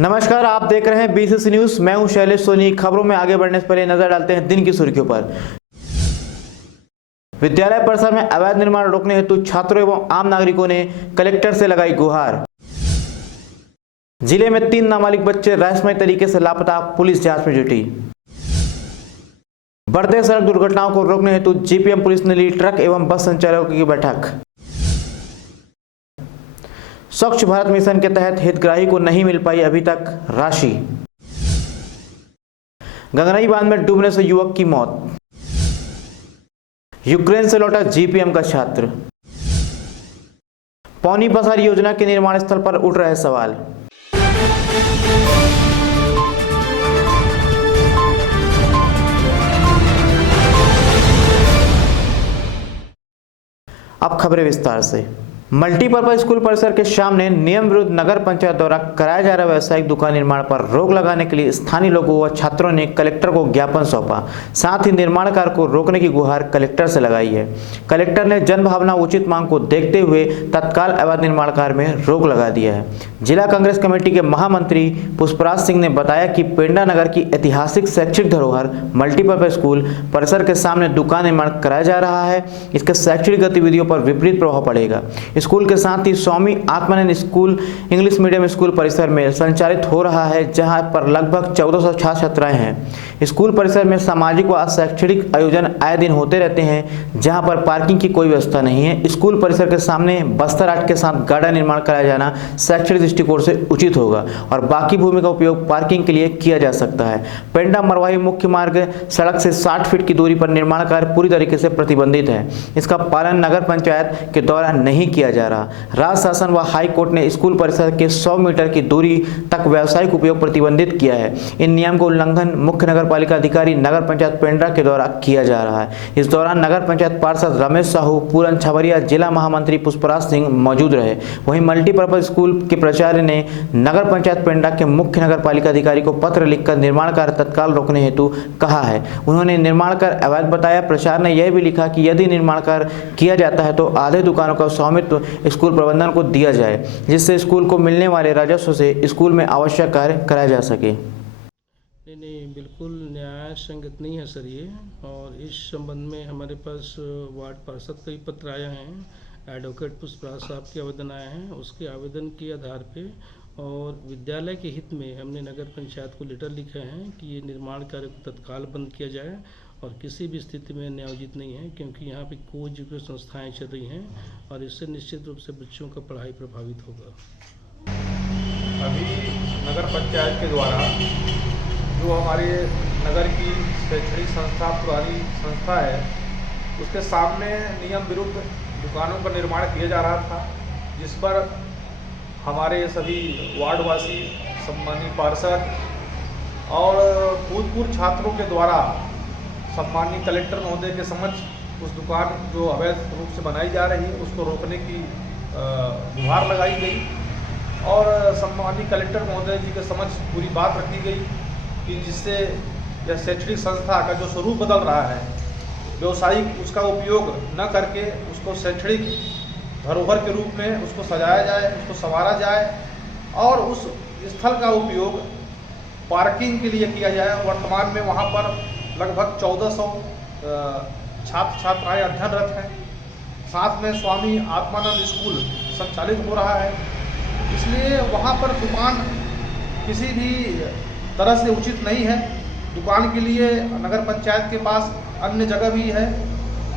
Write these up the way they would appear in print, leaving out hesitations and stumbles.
नमस्कार, आप देख रहे हैं बीसीसी न्यूज। मैं हूं शैलेश सोनी। खबरों में आगे बढ़ने से पहले नजर डालते हैं दिन की सुर्खियों पर। विद्यालय परिसर में अवैध निर्माण रोकने हेतु छात्रों एवं आम नागरिकों ने कलेक्टर से लगाई गुहार। जिले में 3 नाबालिग बच्चे रहस्यमय तरीके से लापता, पुलिस जांच में जुटी। बढ़ते सड़क दुर्घटनाओं को रोकने हेतु जीपीएम पुलिस ने ली ट्रक एवं बस संचालकों की बैठक। स्वच्छ भारत मिशन के तहत हितग्राही को नहीं मिल पाई अभी तक राशि। गंगनई बांध में डूबने से युवक की मौत। यूक्रेन से लौटा जीपीएम का छात्र। पौनी बसार योजना के निर्माण स्थल पर उठ रहे सवाल। अब खबरें विस्तार से। मल्टीपर्पज स्कूल परिसर के सामने नियम विरुद्ध नगर पंचायत द्वारा कराया जा रहा व्यावसायिक दुकान निर्माण पर रोक लगाने के लिए स्थानीय लोगों व छात्रों ने कलेक्टर को ज्ञापन सौंपा। साथ ही निर्माण कार्य को रोकने की गुहार कलेक्टर से लगाई है। कलेक्टर ने जनभावना उचित मांग को देखते हुए तत्काल अवैध निर्माण कार्य में रोक लगा दिया है। जिला कांग्रेस कमेटी के महामंत्री पुष्पराज सिंह ने बताया कि पेंडा नगर की ऐतिहासिक शैक्षिक धरोहर मल्टीपर्पज स्कूल परिसर के सामने दुकान निर्माण कराया जा रहा है। इसके शैक्षणिक गतिविधियों पर विपरीत प्रभाव पड़ेगा। स्कूल के साथ ही Swami Atmanand school English medium school परिसर में संचालित हो रहा है, जहां पर लगभग 1400 छात्र छात्राएं हैं। स्कूल परिसर में सामाजिक व शैक्षणिक आयोजन आए दिन होते रहते हैं, जहां पर पार्किंग की कोई व्यवस्था नहीं है। स्कूल परिसर के सामने बस्तर आर्ट के साथ गार्डन निर्माण कराया जाना शैक्षणिक दृष्टिकोण से उचित होगा और बाकी भूमि का उपयोग पार्किंग के लिए किया जा सकता है। पेंडा मरवाही मुख्य मार्ग सड़क से 60 फीट की दूरी पर निर्माण कार्य पूरी तरीके से प्रतिबंधित है। इसका पालन नगर पंचायत के द्वारा नहीं किया जा रहा। राज्य शासन व हाई कोर्ट ने स्कूल परिसर के 100 मीटर की दूरी तक व्यावसायिक उपयोग प्रतिबंधित किया है। इन नियम का उल्लंघन मुख्य नगर पालिका अधिकारी नगर पंचायत पेंड्रा के द्वारा किया जा रहा है। इस दौरान नगर पंचायत पार्षद रमेश साहू, पूरन छबरिया, जिला महामंत्री पुष्पराज सिंह मौजूद रहे। वहीं मल्टीपर्पज स्कूल के प्राचार्य ने नगर पंचायत पेंड्रा के मुख्य नगर पालिका अधिकारी को पत्र लिखकर निर्माण कार्य तत्काल रोकने हेतु कहा है। उन्होंने निर्माण कार्य अवैध बताया। प्राचार्य ने यह भी लिखा कि यदि निर्माण कार्य किया जाता है तो आधे दुकानों का स्वामित्व स्कूल प्रबंधन को दिया जाए, जिससे स्कूल को मिलने वाले राजस्व से स्कूल में आवश्यक कार्य कराया जा सके। नहीं, बिल्कुल न्याय संगत नहीं है सर ये। और इस संबंध में हमारे पास वार्ड पार्षद का भी पत्र आया है, एडवोकेट पुष्पराज साहब के आवेदन आए हैं। उसके आवेदन के आधार पे और विद्यालय के हित में हमने नगर पंचायत को लेटर लिखे हैं कि ये निर्माण कार्य को तत्काल बंद किया जाए और किसी भी स्थिति में न्यायोचित नहीं है, क्योंकि यहाँ पे को एजुकेशन संस्थाएं चल रही हैं और इससे निश्चित रूप से बच्चों का पढ़ाई प्रभावित होगा। अभी नगर पंचायत के द्वारा जो हमारे नगर की शैक्षणिक संस्था पुरानी संस्था है, उसके सामने नियम विरुद्ध दुकानों का निर्माण किया जा रहा था, जिस पर हमारे सभी वार्डवासी, सम्मानित पार्षद और भूतपूर्व छात्रों के द्वारा सम्मानित कलेक्टर महोदय के समक्ष उस दुकान जो अवैध रूप से बनाई जा रही है उसको रोकने की गुहार लगाई गई और सम्मानित कलेक्टर महोदय जी के समक्ष पूरी बात रखी गई कि जिससे यह शैक्षणिक संस्था का जो स्वरूप बदल रहा है, व्यवसायिक उसका उपयोग न करके उसको शैक्षणिक धरोहर के रूप में उसको सजाया जाए, उसको संवारा जाए और उस स्थल का उपयोग पार्किंग के लिए किया जाए। वर्तमान में वहाँ पर लगभग 1400 छात्र छात्राएँ अध्ययनरत हैं। साथ में स्वामी आत्मानंद स्कूल संचालित हो रहा है, इसलिए वहाँ पर दुकान किसी भी तरह से उचित नहीं है। दुकान के लिए नगर पंचायत के पास अन्य जगह भी है,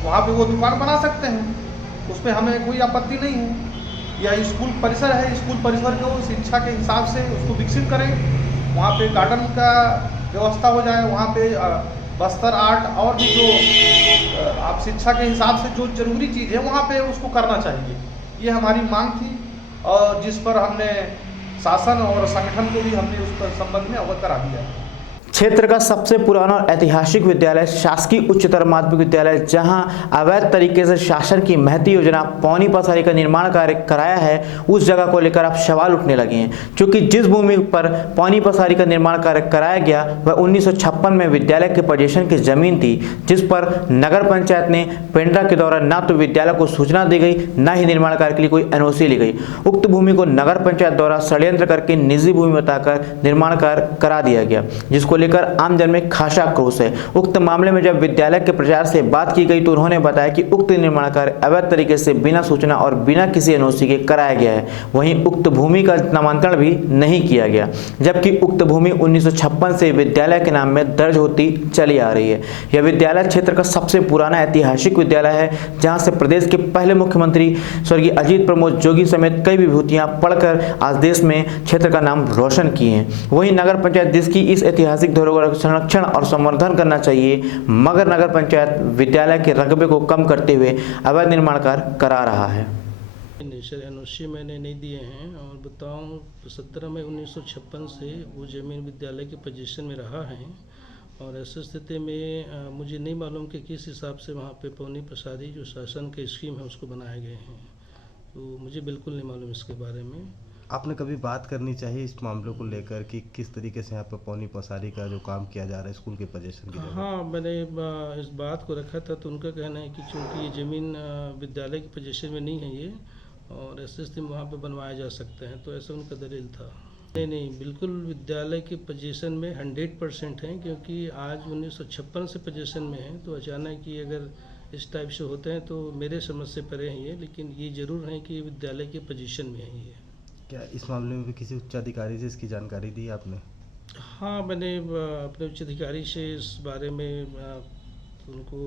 वहाँ पे वो दुकान बना सकते हैं, उसमें हमें कोई आपत्ति नहीं है। यह स्कूल परिसर है, स्कूल परिसर को शिक्षा के हिसाब से उसको विकसित करें, वहाँ पे गार्डन का व्यवस्था हो जाए, वहाँ पे बस्तर आर्ट और भी जो आप शिक्षा के हिसाब से जो जरूरी चीज़ है वहाँ पे उसको करना चाहिए। ये हमारी मांग थी और जिस पर हमने शासन और संगठन को भी हमने उस पर संबंध में अवगत करा दिया है। क्षेत्र का सबसे पुराना और ऐतिहासिक विद्यालय शासकीय उच्चतर माध्यमिक विद्यालय, जहां अवैध तरीके से शासन की महती योजना पौनी पसारी का निर्माण कार्य कराया है, उस जगह को लेकर अब सवाल उठने लगे हैं। क्योंकि जिस भूमि पर पौनी पसारी का निर्माण कार्य कराया गया वह 1956 में विद्यालय के पोजीशन की जमीन थी, जिस पर नगर पंचायत ने पेंड्रा के दौरान न तो विद्यालय को सूचना दी गई, न ही निर्माण कार्य के लिए कोई एनओसी ली गई। उक्त भूमि को नगर पंचायत द्वारा षड्यंत्र करके निजी भूमि बताकर निर्माण कार्य करा दिया गया, जिसको लेकर आमजन में खासा आक्रोश है। उक्त मामले में जब विद्यालय के प्रचार से बात की गई तो उन्होंने बताया कि उक्त निर्माण कार्य अवैध तरीके से बिना सूचना और बिना किसी एनओसी के कराया गया है। वहीं उक्त भूमि का नामांकन भी नहीं किया गया, जबकि उक्त भूमि 1956 से विद्यालय के नाम में दर्ज होती चली आ रही है। यह विद्यालय क्षेत्र का सबसे पुराना ऐतिहासिक विद्यालय है, जहां से प्रदेश के पहले मुख्यमंत्री स्वर्गीय अजीत प्रमोद जोगी समेत कई विभूतियां पढ़कर आज देश में क्षेत्र का नाम रोशन किए हैं। वहीं नगर पंचायत जिसकी इस ऐतिहासिक धरोहर का संरक्षण और संवर्धन करना चाहिए, मगर नगर पंचायत विद्यालय के रकबे को कम करते हुए अवैध निर्माण कार्य करा रहा है। एनओसी मैंने नहीं दिए हैं और बताऊं 17 मई 1956 से वो जमीन विद्यालय के पोजीशन में रहा है और ऐसी स्थिति में मुझे नहीं मालूम कि किस हिसाब से वहाँ पे पौनी पसारी जो शासन के स्कीम है उसको बनाए गए हैं, तो मुझे बिल्कुल नहीं मालूम इसके बारे में। आपने कभी बात करनी चाहिए इस मामलों को लेकर कि किस तरीके से यहाँ पर पौनी पसारी का जो काम किया जा रहा है स्कूल के पोजीशन की जगह? हाँ, मैंने इस बात को रखा था तो उनका कहना है कि चूँकि ये ज़मीन विद्यालय की पोजीशन में नहीं है ये और ऐसे स्थिति में वहाँ पे बनवाया जा सकते हैं, तो ऐसा उनका दलील था। नहीं, बिल्कुल विद्यालय की पोजीशन में 100% है, क्योंकि आज 1956 से पोजीशन में है, तो अचानक ये अगर इस टाइप से होते हैं तो मेरे समझ से परे हैं ये, लेकिन ये ज़रूर है कि विद्यालय की पोजीशन में है ये। क्या इस मामले में भी किसी उच्च अधिकारी से इसकी जानकारी दी आपने? हाँ, मैंने अपने उच्च अधिकारी से इस बारे में उनको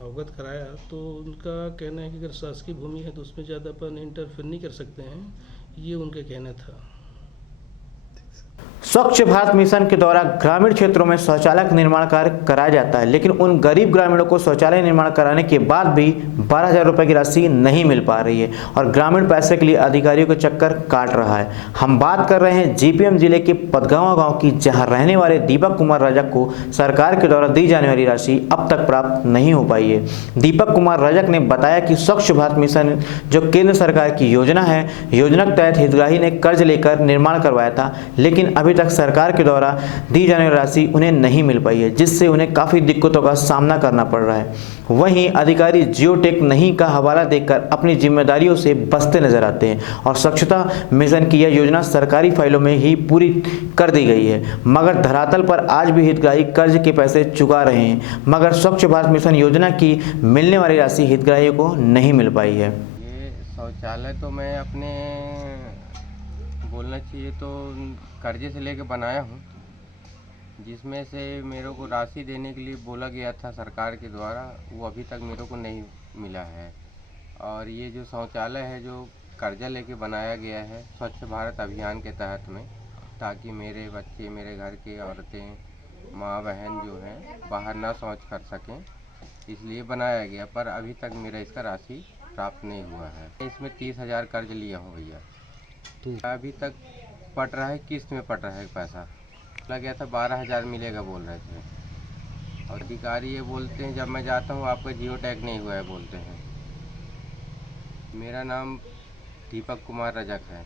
अवगत कराया, तो उनका कहना है कि अगर शासकीय भूमि है तो उसमें ज़्यादा अपन इंटरफेयर नहीं कर सकते हैं, ये उनका कहना था। स्वच्छ भारत मिशन के द्वारा ग्रामीण क्षेत्रों में शौचालय का निर्माण कार्य कराया जाता है, लेकिन उन गरीब ग्रामीणों को शौचालय निर्माण कराने के बाद भी 12,000 रुपए की राशि नहीं मिल पा रही है और ग्रामीण पैसे के लिए अधिकारियों के चक्कर काट रहा है। हम बात कर रहे हैं जीपीएम जिले के पदगांव गांव की, जहां रहने वाले दीपक कुमार रजक को सरकार के द्वारा दी जाने वाली राशि अब तक प्राप्त नहीं हो पाई है। दीपक कुमार रजक ने बताया कि स्वच्छ भारत मिशन जो केंद्र सरकार की योजना है, योजना के तहत हितग्राही ने कर्ज लेकर निर्माण करवाया था, लेकिन अभी तक सरकार के द्वारा दी जाने वाली राशि उन्हें नहीं मिल पाई है, जिससे उन्हें काफी दिक्कतों का सामना करना पड़ रहा है। वहीं अधिकारी जियोटेक नहीं का हवाला देकर अपनी जिम्मेदारियों से बचते नजर आते हैं और स्वच्छता मिशन की यह योजना सरकारी फाइलों में ही पूरी कर दी गई है, मगर धरातल पर आज भी हितग्राही कर्ज के पैसे चुका रहे हैं, मगर स्वच्छ भारत मिशन योजना की मिलने वाली राशि हितग्राहियों को नहीं मिल पाई है। ये शौचालय तो मैं अपने बोलना चाहिए तो कर्जे से लेके बनाया हूँ, जिसमें से मेरे को राशि देने के लिए बोला गया था सरकार के द्वारा, वो अभी तक मेरे को नहीं मिला है। और ये जो शौचालय है जो कर्जा लेके बनाया गया है स्वच्छ भारत अभियान के तहत में, ताकि मेरे बच्चे, मेरे घर की औरतें, माँ बहन जो हैं बाहर ना शौच कर सकें, इसलिए बनाया गया, पर अभी तक मेरा इसका राशि प्राप्त नहीं हुआ है। इसमें 30,000 कर्ज लिया हूँ भैया, तो अभी तक पट रहा है, किस्त में पट रहा है पैसा। लग गया था 12,000 मिलेगा बोल रहे थे, और अधिकारी ये बोलते हैं जब मैं जाता हूँ आपका जियो टैग नहीं हुआ है बोलते हैं। मेरा नाम दीपक कुमार रजक है।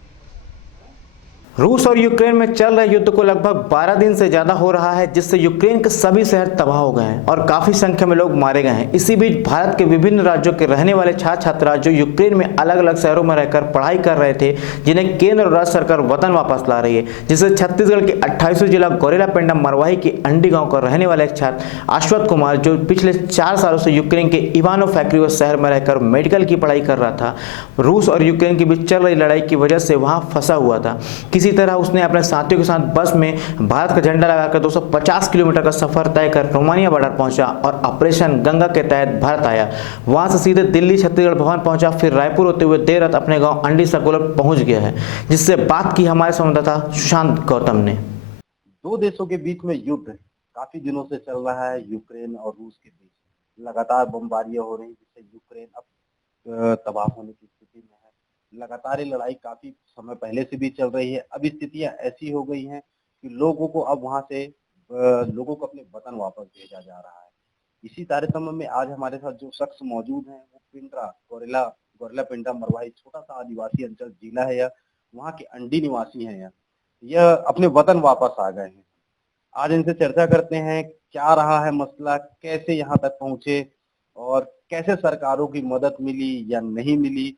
रूस और यूक्रेन में चल रहे युद्ध को लगभग 12 दिन से ज्यादा हो रहा है, जिससे यूक्रेन के सभी शहर तबाह हो गए हैं और काफी संख्या में लोग मारे गए हैं। इसी बीच भारत के विभिन्न राज्यों के रहने वाले छात्र छात्रा जो यूक्रेन में अलग अलग शहरों में रहकर पढ़ाई कर रहे थे, जिन्हें केंद्र और राज्य सरकार वतन वापस ला रही है, जिससे छत्तीसगढ़ के 28वें जिला गौरेला पेंडा मरवाही के अंडी गाँव का रहने वाला एक छात्र अश्वत कुमार, जो पिछले 4 सालों से यूक्रेन के इवानो फैक्ट्री शहर में रहकर मेडिकल की पढ़ाई कर रहा था, रूस और यूक्रेन के बीच चल रही लड़ाई की वजह से वहां फंसा हुआ था। किसी तरह उसने अपने साथियों के साथ बस में भारत का झंडा लगाकर 250 किलोमीटर का सफर तय कर रोमानिया बॉर्डर पहुंचा और ऑपरेशन गंगा के तहत भारत आया। वहां से सीधे दिल्ली छत्तीसगढ़ भवन पहुंचा, फिर रायपुर होते हुए देर रात अपने गांव अंडी सर्कुलर पहुंच गया है, जिससे बात की हमारे संवाददाता सुशांत गौतम ने। दो देशों के बीच में युद्ध काफी दिनों से चल रहा है, यूक्रेन और रूस के बीच लगातार बमबारियां हो रही, जिससे यूक्रेन अब तबाह होने की स्थिति में है। लगातार ये लड़ाई काफी समय पहले से भी चल रही है। अब स्थितियां ऐसी हो गई हैं कि लोगों को अब वहां से लोगों को अपने वतन वापस भेजा जा रहा है। इसी तारतम्य में आज हमारे साथ जो शख्स मौजूद हैं वो पिंडरा गोरेला गोरेला पिंडरा मरवाही छोटा सा आदिवासी अंचल जिला है यह, वहाँ के अंडी निवासी हैं यह अपने वतन वापस आ गए हैं। आज इनसे चर्चा करते हैं क्या रहा है मसला, कैसे यहाँ तक पहुंचे और कैसे सरकारों की मदद मिली या नहीं मिली,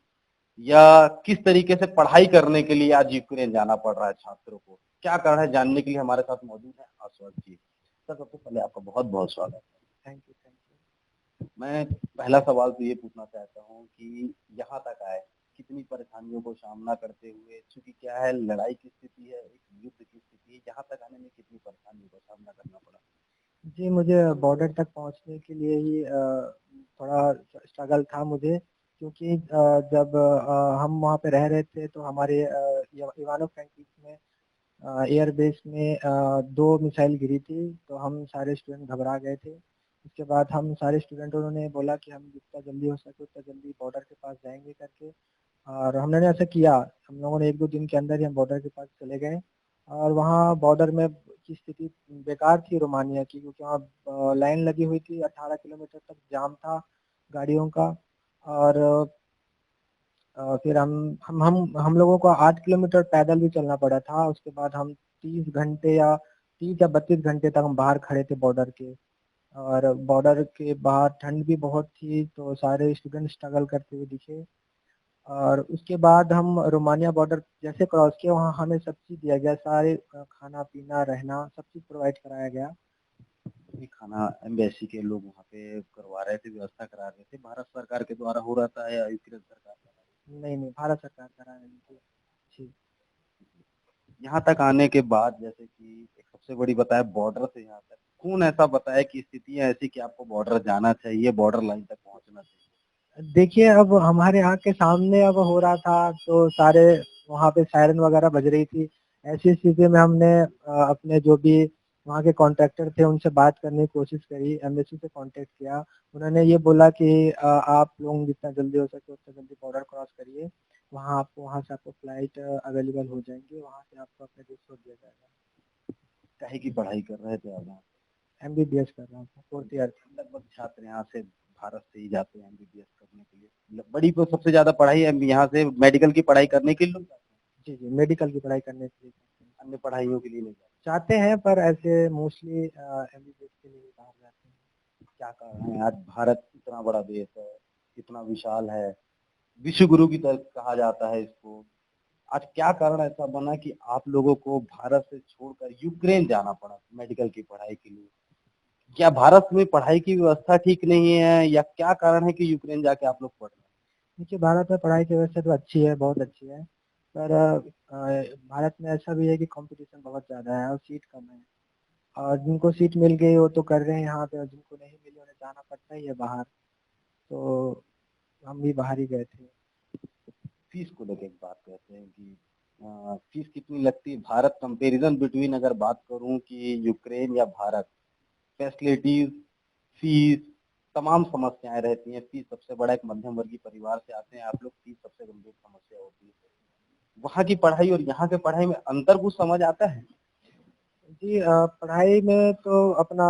या किस तरीके से पढ़ाई करने के लिए आज यूक्रेन जाना पड़ रहा है छात्रों को, क्या कारण है जानने के लिए हमारे साथ मौजूद है आश्वास जी। सर सबसे पहले आपका बहुत बहुत स्वागत है। Thank you. मैं पहला सवाल तो ये पूछना चाहता हूँ कि यहाँ तक आए कितनी परेशानियों को सामना करते हुए, चूंकि क्या है लड़ाई की स्थिति है, एक युद्ध की स्थिति है, यहाँ तक आने में कितनी परेशानियों का सामना करना पड़ा? जी, मुझे बॉर्डर तक पहुंचने के लिए ही थोड़ा स्ट्रगल था मुझे, क्योंकि जब हम वहाँ पे रह रहे थे तो हमारे इवानो फ्रैंकिव्स में एयर बेस में 2 मिसाइल गिरी थी, तो हम सारे स्टूडेंट घबरा गए थे। उसके बाद हम सारे स्टूडेंटों ने बोला कि हम जितना जल्दी हो सके उतना जल्दी बॉर्डर के पास जाएँगे करके, और हमने ऐसा किया। हम लोगों ने 1-2 दिन के अंदर ही हम बॉर्डर के पास चले गए, और वहाँ बॉर्डर में की स्थिति बेकार थी रोमानिया की, क्योंकि वहाँ लाइन लगी हुई थी, 18 किलोमीटर तक जाम था गाड़ियों का। और फिर हम लोगों को 8 किलोमीटर पैदल भी चलना पड़ा था। उसके बाद हम 30 घंटे या 30 या 32 घंटे तक हम बाहर खड़े थे बॉर्डर के, और बॉर्डर के बाहर ठंड भी बहुत थी, तो सारे स्टूडेंट स्ट्रगल करते हुए दिखे। और उसके बाद हम रोमानिया बॉर्डर जैसे क्रॉस किया, वहाँ हमें सब चीज़ दिया गया, सारे खाना-पीना, रहना सब चीज़ प्रोवाइड कराया गया। ये खाना एम्बेसी के लोग वहाँ पे करवा रहे थे, व्यवस्था करा रहे थे, भारत सरकार के द्वारा हो रहा था या यूक्रेन सरकार द्वारा? नहीं, भारत सरकार करा रही थी। जी। यहाँ तक आने के बाद जैसे कि एक सबसे बड़ी बताया बॉर्डर से यहाँ तक कौन ऐसा बताया कि स्थितियाँ ऐसी कि आपको बॉर्डर जाना चाहिए, बॉर्डर लाइन तक पहुँचना चाहिए? देखिए, अब हमारे आँख के सामने अब हो रहा था, तो सारे वहाँ पे सायरन वगैरह बज रही थी। ऐसी स्थिति में हमने अपने जो भी वहाँ के कॉन्ट्रैक्टर थे उनसे बात करने की कोशिश करी, एम्बेसी से कॉन्टैक्ट किया। उन्होंने ये बोला कि आप लोग जितना जल्दी हो सके उतना जल्दी बॉर्डर क्रॉस करिए, वहाँ से आपको फ्लाइट अवेलेबल हो जाएँगी, वहाँ से आपको अपने देश छोड़ दिया जाएगा। काहे की पढ़ाई कर रहे थे आप वहाँ? एमबीबीएस कर रहा था, 4th ईयर। लगभग छात्र यहाँ से भारत से ही जाते हैं एमबीबीएस करने के लिए। बड़ी तो सबसे ज्यादा पढ़ाई यहाँ से मेडिकल की पढ़ाई करने के लिए लोग जाते हैं। जी, मेडिकल की पढ़ाई करने के लिए जाते हैं। अन्य पढ़ाइयों के लिए नहीं जाते। चाहते हैं, पर ऐसे मोस्टली एमबीबीएस के लिए ही बाहर जाते हैं। क्या कारण है आज भारत इतना बड़ा देश है, इतना विशाल है, विश्व गुरु की तरह कहा जाता है इसको, आज क्या कारण ऐसा बना कि आप लोगों को भारत से छोड़कर यूक्रेन जाना पड़ा मेडिकल की पढ़ाई के लिए? क्या भारत में पढ़ाई की व्यवस्था ठीक नहीं है या क्या कारण है कि यूक्रेन जाके आप लोग पढ़ रहे हैं? देखिए, भारत में पढ़ाई की व्यवस्था तो अच्छी है, बहुत अच्छी है, पर भारत में ऐसा भी है कि कॉम्पिटिशन बहुत ज़्यादा है और सीट कम है, और जिनको सीट मिल गई वो तो कर रहे हैं यहाँ पे, और जिनको नहीं मिली उन्हें जाना पड़ता ही है बाहर, तो हम भी बाहर ही गए थे। फीस को लेकर एक बात कहते हैं कि फीस कितनी लगती है भारत कंपैरिजन बिटवीन, अगर बात करूं कि यूक्रेन या भारत, फैसिलिटीज, फीस, तमाम समस्याएं रहती हैं। फीस सबसे बड़ा, एक मध्यम वर्गीय परिवार से आते हैं आप लोग, फीस सबसे गंभीर समस्या होती है। वहाँ की पढ़ाई और यहाँ के पढ़ाई में अंतर कुछ समझ आता है? जी, पढ़ाई में तो अपना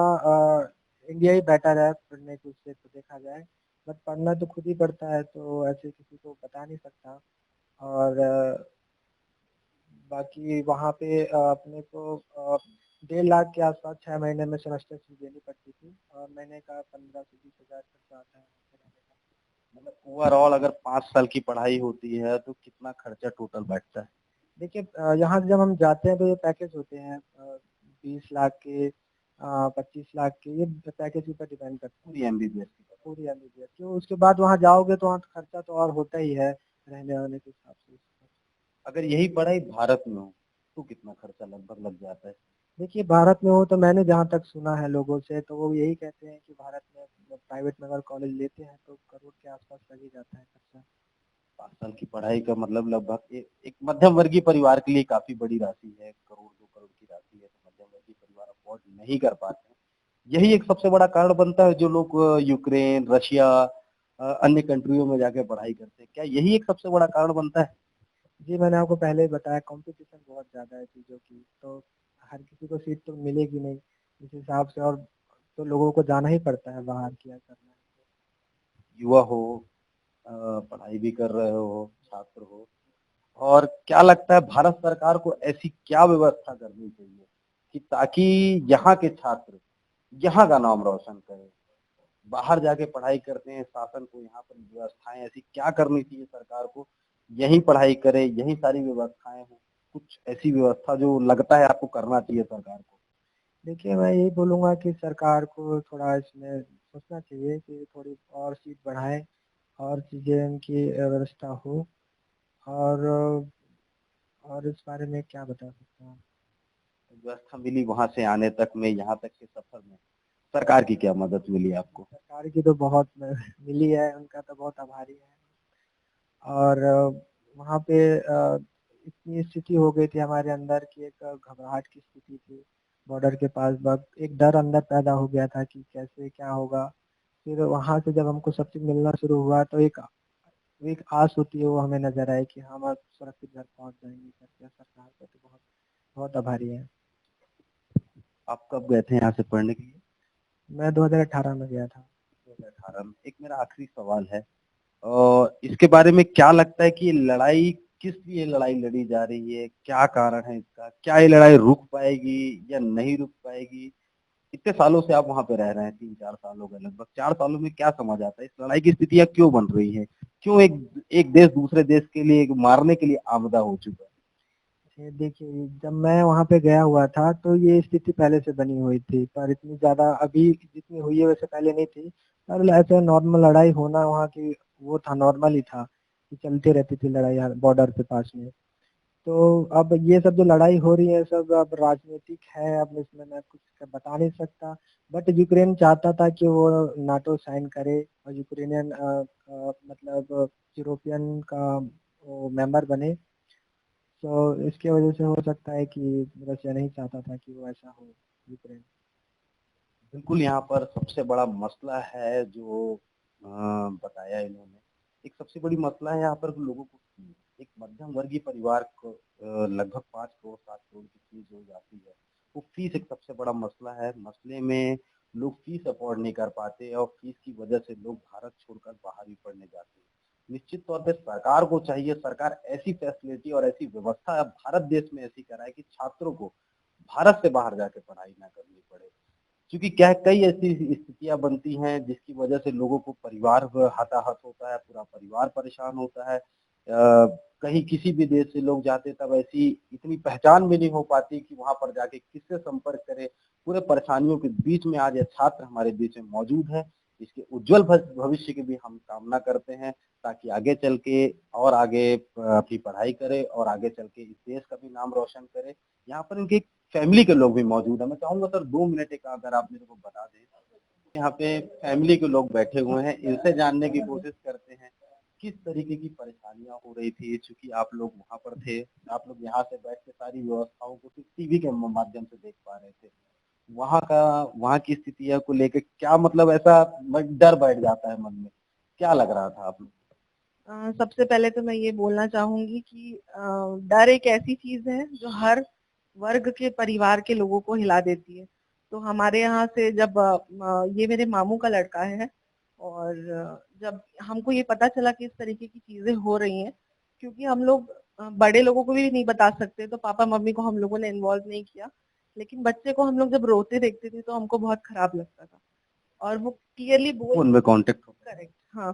इंडिया ही बेटर है पढ़ने के उससे तो देखा जाए, बट पढ़ना तो खुद ही पड़ता है, तो ऐसे किसी को बता नहीं सकता। और बाकी वहाँ पे अपने को 1.5 लाख के आसपास 6 महीने में सेमेस्टर फीस देनी पड़ती थी, और महीने का 15 से 20 हज़ार खर्चा आता है वहाँ पे रहने का। मतलब ओवरऑल अगर 5 साल की पढ़ाई होती है तो कितना खर्चा टोटल बैठता है? देखिए, यहाँ से जब हम जाते हैं तो ये पैकेज होते हैं 20 लाख के, 25 लाख के, ये पैकेज के ऊपर डिपेंड करता है। पूरी एमबीबीएस की? पूरी एमबीबीएस तो उसके बाद वहाँ जाओगे तो वहाँ खर्चा तो और होता ही है रहने वहने के हिसाब से। अगर यही पढ़ाई भारत में हो तो कितना खर्चा लगभग लग जाता है? देखिए, भारत में हो तो मैंने जहाँ तक सुना है लोगों से, तो वो यही कहते हैं कि भारत में प्राइवेट में अगर कॉलेज लेते हैं तो करोड़ के आसपास लग ही जाता है खर्चा। 5 साल की पढ़ाई का मतलब लगभग एक मध्यम वर्गीय परिवार के लिए काफी बड़ी राशि है। 1 करोड़ 2 करोड़ की राशि है तो मध्यम वर्गीय परिवार अफोर्ड नहीं कर पाते हैं। यही एक सबसे बड़ा कारण बनता है जो लोग यूक्रेन, रशिया, अन्य कंट्रियों में जाके पढ़ाई करते हैं। क्या यही एक सबसे बड़ा कारण बनता है? जी, मैंने आपको पहले ही बताया, कंपटीशन बहुत ज़्यादा है चीज़ों की, तो हर किसी को सीट तो मिलेगी नहीं। इस हिसाब से। और तो लोगों को जाना ही पड़ता है बाहर, क्या करना है। युवा हो, पढ़ाई भी कर रहे हो, छात्र हो, और क्या लगता है भारत सरकार को ऐसी क्या व्यवस्था करनी चाहिए कि ताकि यहाँ के छात्र यहाँ का नाम रोशन करें? बाहर जाके पढ़ाई करते हैं, शासन को यहाँ पर व्यवस्थाएं ऐसी क्या करनी चाहिए सरकार को, यहीं पढ़ाई करे, यहीं सारी व्यवस्थाएं हो? कुछ ऐसी व्यवस्था जो लगता है आपको करना चाहिए सरकार को। देखिए, मैं यही बोलूँगा कि सरकार को थोड़ा इसमें सोचना चाहिए कि थोड़ी और सीट बढ़ाएँ और चीज़ें इनकी व्यवस्था हो। और इस बारे में क्या बता सकता हूँ? व्यवस्था मिली वहां से आने तक में, यहाँ तक के सफर में सरकार की क्या मदद मिली आपको? सरकार की तो बहुत मिली है, उनका तो बहुत आभारी है। और वहाँ पे इतनी स्थिति हो गई थी हमारे अंदर कि एक घबराहट की स्थिति थी बॉर्डर के पास। वक्त एक डर अंदर पैदा हो गया था कि कैसे क्या होगा। फिर वहाँ से जब हमको सब चीज़ मिलना शुरू हुआ तो एक एक आस होती है, वो हमें नजर आई कि हम अब सुरक्षित घर पहुँच जाएंगे करके। सरकार का तो बहुत बहुत आभारी है। आप कब गए थे यहाँ से पढ़ने के लिए? मैं 2018 में गया था। 2018 में। एक मेरा आखिरी सवाल है, और इसके बारे में क्या लगता है कि ये लड़ाई किस लिए लड़ाई लड़ी जा रही है? क्या कारण है इसका? क्या ये लड़ाई रुक पाएगी या नहीं रुक पाएगी? इतने सालों से आप वहाँ पे रह रहे हैं, 3-4 साल हो गए, लगभग 4 सालों में क्या समझ आता है इस लड़ाई की स्थितियाँ क्यों बन रही है? क्यों एक एक देश दूसरे देश के लिए मारने के लिए आमदा हो चुका है? ये देखिए, जब मैं वहाँ पे गया हुआ था तो ये स्थिति पहले से बनी हुई थी, पर इतनी ज़्यादा अभी जितनी हुई है वैसे पहले नहीं थी। पर ऐसे नॉर्मल लड़ाई होना वहाँ की वो था, नॉर्मल ही था कि चलती रहती थी लड़ाई बॉर्डर के पास में। तो अब ये सब जो लड़ाई हो रही है सब अब राजनीतिक है, अब इसमें मैं कुछ बता नहीं सकता। बट यूक्रेन चाहता था कि वो नाटो साइन करे और यूक्रेनियन मतलब यूरोपियन का वो मेंबर बने। तो इसके वजह से हो सकता है कि रशिया नहीं चाहता था कि वो ऐसा हो, यूक्रेन। बिल्कुल, यहाँ पर सबसे बड़ा मसला है जो बताया इन्होंने। एक सबसे बड़ी मसला है यहाँ पर लोगों को फीस। एक मध्यम वर्गीय परिवार को लगभग 5 करोड़ 7 करोड़ की फीस हो जाती है। वो फीस एक सबसे बड़ा मसला है। मसले में लोग फीस अफोर्ड नहीं कर पाते और फीस की वजह से लोग भारत छोड़कर बाहर भी पढ़ने जाते हैं। निश्चित तौर पे सरकार को चाहिए, सरकार ऐसी फैसिलिटी और ऐसी व्यवस्था भारत देश में ऐसी कराए कि छात्रों को भारत से बाहर जाके पढ़ाई ना करनी पड़े। क्योंकि क्या है, कई ऐसी स्थितियां बनती हैं जिसकी वजह से लोगों को परिवार हताहत होता है, पूरा परिवार परेशान होता है। कहीं किसी भी देश से लोग जाते तब ऐसी इतनी पहचान भी नहीं हो पाती कि वहां पर जाके किससे संपर्क करें। पूरे परेशानियों के बीच में आज ये छात्र हमारे बीच में मौजूद है। इसके उज्जवल भविष्य की भी हम कामना करते हैं, ताकि आगे चल के और आगे अपनी पढ़ाई करे और आगे चल के इस देश का भी नाम रोशन करे। यहाँ पर इनके फैमिली के लोग भी मौजूद हैं। मैं चाहूंगा सर 2 मिनट एक अगर आप मेरे को बता दें। यहाँ पे फैमिली के लोग बैठे हुए हैं, इनसे जानने की कोशिश करते हैं किस तरीके की परेशानियां हो रही थी। चूंकि आप लोग वहां पर थे, आप लोग यहाँ से बैठ के सारी व्यवस्थाओं को सिर्फ टीवी के माध्यम से देख पा रहे थे। वहाँ की स्थितियों को लेकर क्या मतलब ऐसा डर बैठ जाता है मन में, क्या लग रहा था आप लोग? सबसे पहले तो मैं ये बोलना चाहूंगी कि डर एक ऐसी चीज है जो हर वर्ग के परिवार के लोगों को हिला देती है। तो हमारे यहाँ से जब ये मेरे मामू का लड़का है, और जब हमको ये पता चला कि इस तरीके की चीजें हो रही हैं, क्योंकि हम लोग बड़े लोगों को भी नहीं बता सकते, तो पापा मम्मी को हम लोगों ने इन्वॉल्व नहीं किया। लेकिन बच्चे को हम लोग जब रोते देखते थे तो हमको बहुत खराब लगता था। और वो क्लियरली बोल उनमें कांटेक्ट हो। करेक्ट, हाँ।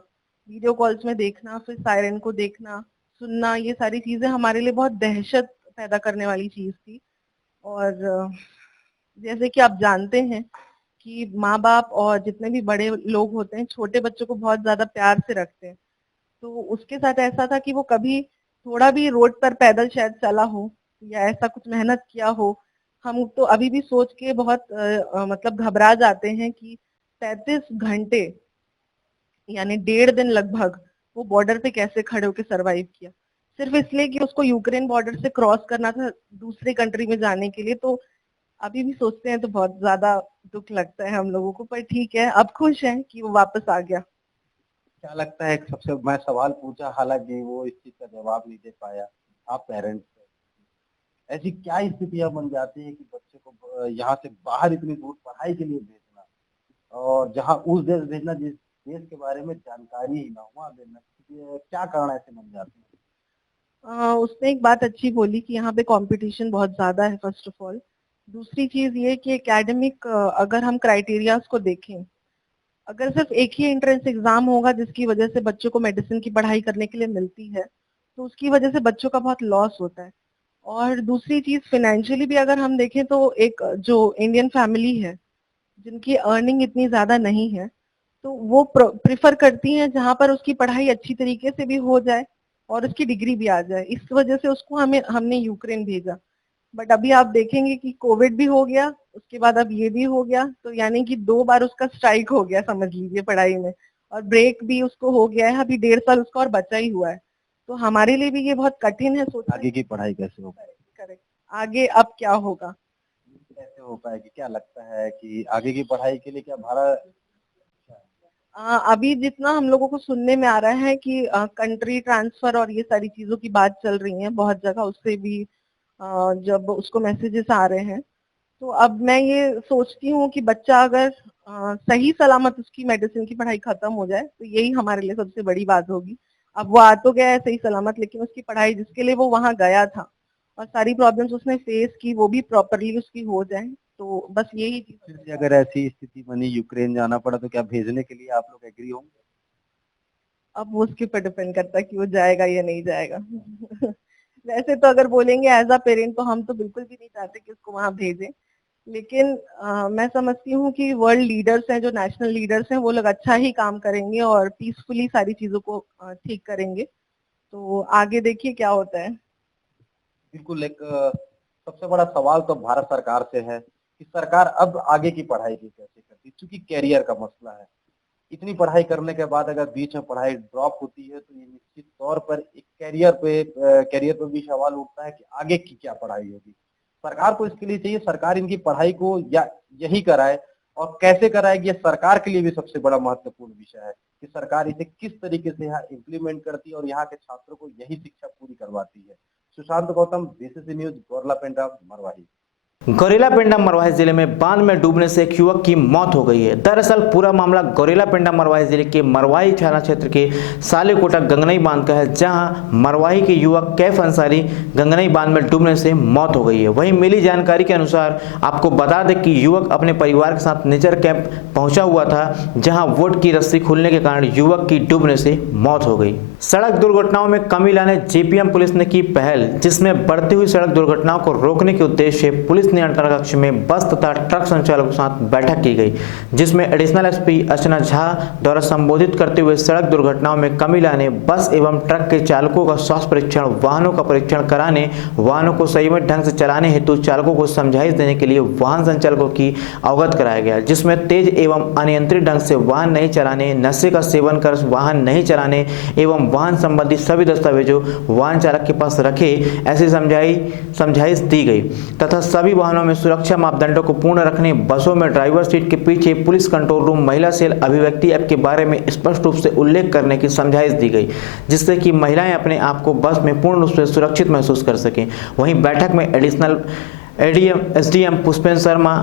वीडियो कॉल्स में देखना, फिर सायरन को देखना, सुनना, ये सारी चीजें हमारे लिए बहुत दहशत पैदा करने वाली चीज थी। और जैसे कि आप जानते हैं कि माँ बाप और जितने भी बड़े लोग होते हैं छोटे बच्चों को बहुत ज्यादा प्यार से रखते हैं। तो उसके साथ ऐसा था कि वो कभी थोड़ा भी रोड पर पैदल शायद चला हो या ऐसा कुछ मेहनत किया हो। हम तो अभी भी सोच के बहुत मतलब घबरा जाते हैं कि 35 घंटे यानी 1.5 दिन लगभग वो बॉर्डर पे कैसे खड़े होकर सरवाइव किया, सिर्फ इसलिए कि उसको यूक्रेन बॉर्डर से क्रॉस करना था दूसरे कंट्री में जाने के लिए। तो अभी भी सोचते हैं तो बहुत ज्यादा दुख लगता है हम लोगों को, पर ठीक है, अब खुश हैं कि वो वापस आ गया। क्या लगता है, सबसे मैं सवाल पूछा, हालांकि वो इस चीज का जवाब नहीं दे पाया, आप पेरेंट्स ऐसी क्या स्थितियां बन जाती है कि बच्चे को यहाँ से बाहर इतनी दूर पढ़ाई के लिए भेजना और जहाँ उस देश भेजना जिस देश के बारे में जानकारी ही ना हो वहाँ भेजना, ये क्या कारण ऐसे बन जाते हैं? उसने एक बात अच्छी बोली कि यहाँ पे कंपटीशन बहुत ज्यादा है फर्स्ट ऑफ ऑल। दूसरी चीज ये कि एकेडमिक अगर हम क्राइटेरियाज को देखें, अगर सिर्फ एक ही एंट्रेंस एग्जाम होगा जिसकी वजह से बच्चों को मेडिसिन की पढ़ाई करने के लिए मिलती है तो उसकी वजह से बच्चों का बहुत लॉस होता है। और दूसरी चीज फाइनेंशियली भी अगर हम देखें तो एक जो इंडियन फैमिली है जिनकी अर्निंग इतनी ज्यादा नहीं है तो वो प्रिफर करती हैं जहाँ पर उसकी पढ़ाई अच्छी तरीके से भी हो जाए और उसकी डिग्री भी आ जाए। इस वजह से उसको हमने यूक्रेन भेजा। बट अभी आप देखेंगे कि कोविड भी हो गया, उसके बाद अब ये भी हो गया, तो यानी कि 2 बार उसका स्ट्राइक हो गया समझ लीजिए पढ़ाई में, और ब्रेक भी उसको हो गया है। अभी 1.5 साल उसका और बचा ही हुआ है। तो हमारे लिए भी ये बहुत कठिन है सोचना आगे की पढ़ाई कैसे होगी? करेक्ट, आगे अब क्या होगा, कैसे हो पाएगी? क्या लगता है कि आगे की पढ़ाई के लिए क्या भारत अभी जितना हम लोगों को सुनने में आ रहा है कि कंट्री ट्रांसफर और ये सारी चीजों की बात चल रही है बहुत जगह, उससे भी जब उसको मैसेजेस आ रहे हैं तो अब मैं ये सोचती हूँ कि बच्चा अगर सही सलामत उसकी मेडिसिन की पढ़ाई खत्म हो जाए तो यही हमारे लिए सबसे बड़ी बात होगी। अब वो आ तो गया है सही सलामत, लेकिन उसकी पढ़ाई जिसके लिए वो वहां गया था और सारी प्रॉब्लम्स उसने फेस की वो भी प्रॉपरली उसकी हो जाए, तो बस यही चीज। फिर से अगर ऐसी स्थिति बनी यूक्रेन जाना पड़ा तो क्या भेजने के लिए आप लोग एग्री होंगे? अब वो उसके ऊपर डिपेंड करता है कि वो जाएगा या नहीं जाएगा। वैसे तो अगर बोलेंगे एज अ पेरेंट तो हम तो बिल्कुल भी नहीं चाहते कि उसको वहां भेजें, लेकिन मैं समझती हूँ कि वर्ल्ड लीडर्स हैं, जो नेशनल लीडर्स हैं, वो लोग अच्छा ही काम करेंगे और पीसफुली सारी चीजों को ठीक करेंगे। तो आगे देखिए क्या होता है। बिल्कुल। एक सबसे बड़ा सवाल तो भारत सरकार से है कि सरकार अब आगे की पढ़ाई की कैसे करती है, क्योंकि कैरियर का मसला है। इतनी पढ़ाई करने के बाद अगर बीच में पढ़ाई ड्रॉप होती है तो ये निश्चित तौर पर एक कैरियर पे भी सवाल उठता है कि आगे की क्या पढ़ाई होगी। सरकार को इसके लिए चाहिए सरकार इनकी पढ़ाई को या यही कराए, और कैसे कराएगी ये सरकार के लिए भी सबसे बड़ा महत्वपूर्ण विषय है कि सरकार इसे किस तरीके से यहाँ इम्प्लीमेंट करती है और यहाँ के छात्रों को यही शिक्षा पूरी करवाती है। Sushant Gautam, BCC news, Gaurelapendra, Marwahi. गौरेलापेंडा मरवाही जिले में बांध में डूबने से एक युवक की मौत हो गई है। दरअसल पूरा मामला गौरेलापेंडा मरवाही जिले के मरवाही थाना क्षेत्र के सालेकोटा गंगनई बांध का है, जहां मरवाही के युवक कैफ अंसारी गंगनई बांध में डूबने से मौत हो गई है। वहीं मिली जानकारी के अनुसार आपको बता दें कि युवक अपने परिवार के साथ नेचर कैंप पहुंचा हुआ था, जहां वोट की रस्सी खुलने के कारण युवक की डूबने से मौत हो गई। सड़क दुर्घटनाओं में कमी लाने जेपीएम पुलिस ने की पहल, जिसमें बढ़ती हुई सड़क दुर्घटनाओं को रोकने के उद्देश्य से पुलिस नियंत्रण कक्ष में बस तथा ट्रक संचालकों के साथ बैठक की गई, जिसमें एडिशनल एसपी अर्चना झा द्वारा संबोधित करते हुए सड़क दुर्घटनाओं में कमी लाने, बस एवं ट्रक के चालकों का स्वास्थ्य परीक्षण, वाहनों का परीक्षण कराने, वाहनों को संयमित ढंग से चलाने हेतु चालकों को समझाइश देने के लिए वाहन संचालकों की अवगत कराया गया, जिसमें तेज एवं अनियंत्रित ढंग से वाहन नहीं चलाने, नशे का सेवन कर वाहन नहीं चलाने एवं वाहन संबंधी सभी दस्तावेजों वाहन चालक के पास रखे, ऐसी समझाइश दी गई तथा सभी वाहनों में सुरक्षा मापदंडों को पूर्ण रखने, बसों में ड्राइवर सीट के पीछे पुलिस कंट्रोल रूम, महिला सेल, अभिव्यक्ति ऐप के बारे में स्पष्ट रूप से उल्लेख करने की समझाइश दी गई, जिससे कि महिलाएं अपने आप को बस में पूर्ण रूप से सुरक्षित महसूस कर सकें। वहीं बैठक में additional SDM Pushpendra Sharma,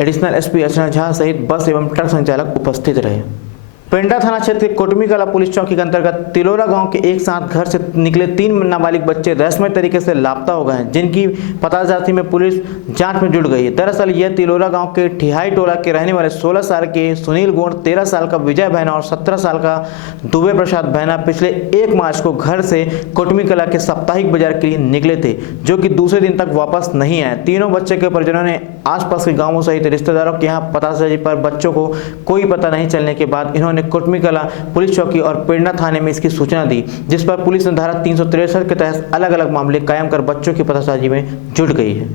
additional SP Archana Jha सहित बस एवं ट्रक संचालक उपस्थित रहे। पेंडा थाना क्षेत्र के कोटमी कला पुलिस चौकी के अंतर्गत तिलोरा गांव के एक साथ घर से निकले 3 नाबालिग बच्चे रहस्यमय तरीके से लापता हो गए हैं, जिनकी पतासाजी में पुलिस जांच में जुट गई है। दरअसल यह तिलोरा गांव के ठिहाई टोला के रहने वाले 16 साल के सुनील गोंड, 13 साल का विजय भैना और 17 साल का दुबे प्रसाद भैना पिछले 1 मार्च को घर से कोटमी कला के साप्ताहिक बाजार के लिए निकले थे, जो कि दूसरे दिन तक वापस नहीं आए। तीनों बच्चे के परिजनों ने आसपास के गाँवों सहित रिश्तेदारों के यहाँ पतासाजी पर बच्चों को कोई पता नहीं चलने के बाद इन्होंने कोटमी कला पुलिस चौकी और पेंडा थाने में इसकी सूचना दी, जिस पर पुलिस ने धारा 363 के तहत अलग अलग मामले कायम कर बच्चों की पतासाजी में जुट गई है।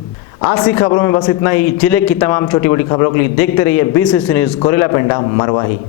आज की खबरों में बस इतना ही। जिले की तमाम छोटी बड़ी खबरों के लिए देखते रहिए बीसीसी न्यूज, गोरेलापेंडा, मरवाही।